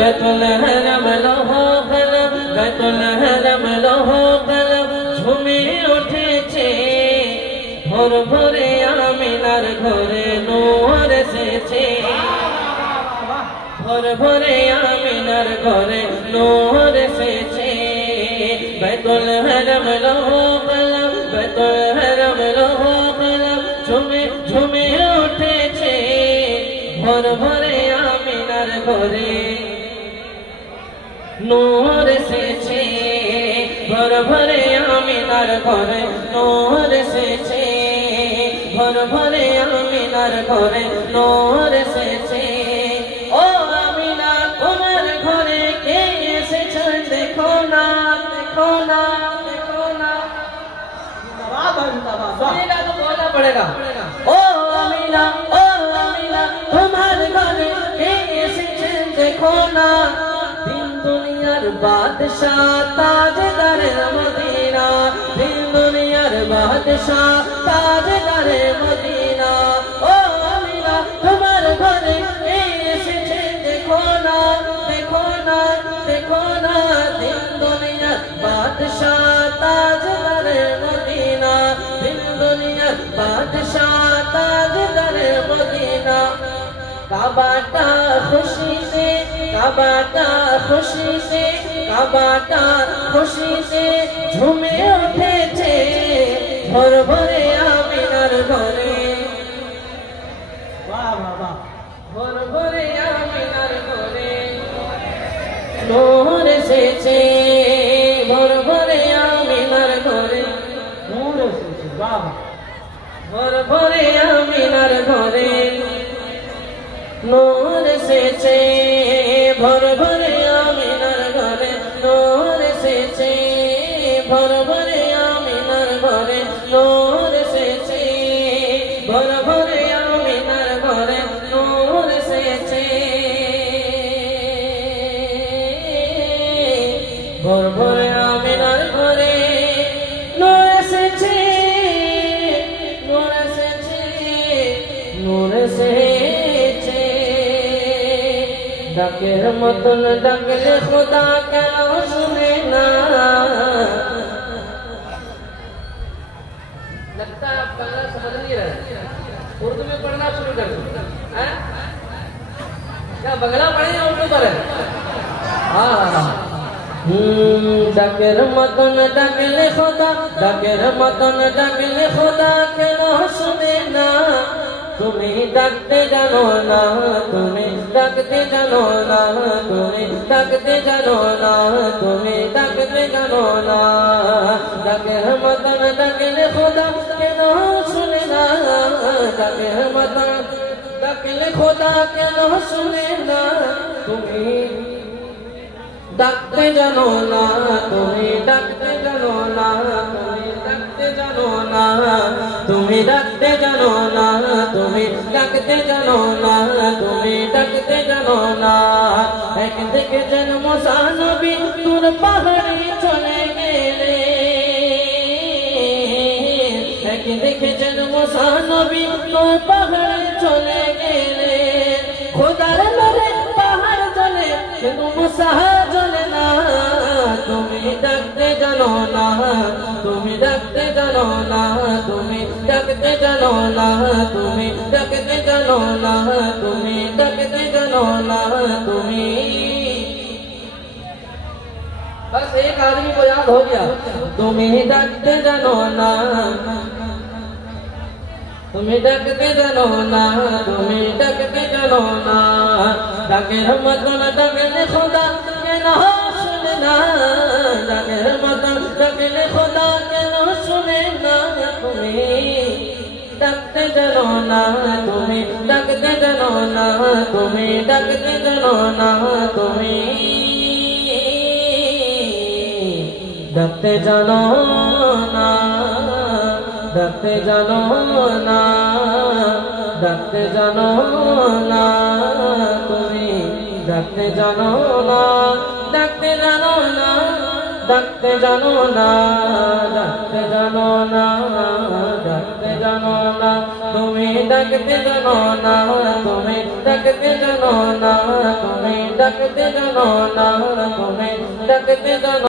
बैतुल हरम लोहो कलम बैतुल हरम लोहो कलम झूमे उठेছে ভোর ভোরে আমিনার ঘরে নূর এসেছে ভোর ভোরে আমিনার ঘরে নূর এসেছে बैतुल हरम लोहो कलम बैतुल हरम लोहो कलम झूमे झूमे उठेছে ভোর ভোরে আমিনার ঘরে নূর এসেছে ভোর ভোরে আমিনার ঘরে নূর এসেছে ভোর ভোরে আমিনার ঘরে নূর এসেছে ও আমিনা তোমার ঘরে কে এসেছে দেখো না देखो ना देखो ना सुनेगा तो बोलना पड़ेगा ओ अमीना तुम्हारे घरे কে এসেছে देखो ना दिन दुनियार बादशाह ताजदारे मदीना दिन दुनियार बादशाह ताजदारे मदीना ओ अमीना तुम्हारे घरे কে এসেছে देखो ना देखो ना देखो ना दिन दुनिया बादशाह ताजदारे मदीना दिन दुनिया बादशाह ताजदारे मदीना काबाटा खुशी से काबाटा खुशी से काबाटा खुशी से झूमे उठेছে ভোর ভোরে আমিনার ঘরে वाह वाह वाह ভোর ভোরে আমিনার ঘরে নূর এসেছে ভোর ভোরে আমিনার ঘরে নূর এসেছে বাহ ভোর ভোরে আমিনার ঘরে নূর এসেছে ভোর ভোরে আমিনার ঘরে নূর এসেছে ভোর ভোরে আমিনার ঘরে নূর এসেছে ভোর ভোরে আমিনার ঘরে নূর এসেছে ভোর ভোরে আমিনার ঘরে নূর এসেছে নূর এসেছে নূর এসেছে ডাকের মতন ডাকলে খোদা কেন শুনে না लगता है आप बांग्ला समझ नहीं रहे उर्दू में पढ़ना शुरू कर दो क्या बांग्ला पढ़े या उर्दू पढ़े हाँ ডাকের মতন ডাকলে খোদা ডাকের মতন ডাকলে খোদা কেন শুনে না তুমি ডাকতে জানো না তুমি ডাকতে জানো না তুমি ডাকতে জানো না তুমি ডাকতে জানো না ডাকের মতন ডাকলে খোদা কেন শুনে না ডাকের মতন ডাকলে খোদা কেন শুনে না তুমি ডাকতে জানো না তুমি ডাকতে জানো না তুমি ডাকতে জানো না তুমি ডাকতে জানো না তুমি ডাকতে জানো না তুমি ডাকতে জানো না একদিকে যেন মুসা নবী দূর পাহাড়ে চলে গেলে একদিকে যেন মুসা নবী দূর পাহাড়ে চলে গেলে খোদার নরে পাহাড় চলে কিন্তু মুসা চলে না তুমি ডাকতে জানো না তুমি ডাকতে জানো না তুমি ডাকতে জানো না তুমি ডাকতে জানো না তুমি ডাকতে জানো না তুমি बस एक आदमी को याद हो गया तुम्हें डाकते जानो ना तुम्हें डाकते जानो ना तुम्हें डाकते जानो ना डाके रहमत न डाके खुदा के ना सुने ना डाके रहमत न डाके खुदा के ना सुने ना तुम्हें डाकते जानो ना तुम्हें डाकते जानो ना तुम्हें डाकते जानो ना तुम्हें ডাকতে জানো না ডাকতে জানো না ডাকতে জানো না তুমি ডাকতে জানো না ডাকতে জানো না ডাকতে জানো না ডাকতে জানো না ডাকতে জানো না তুমি ডাকতে জানো না তুমি ডাকতে জানো না তুমি ডাকতে জানো না, তুমি ডাকতে জানো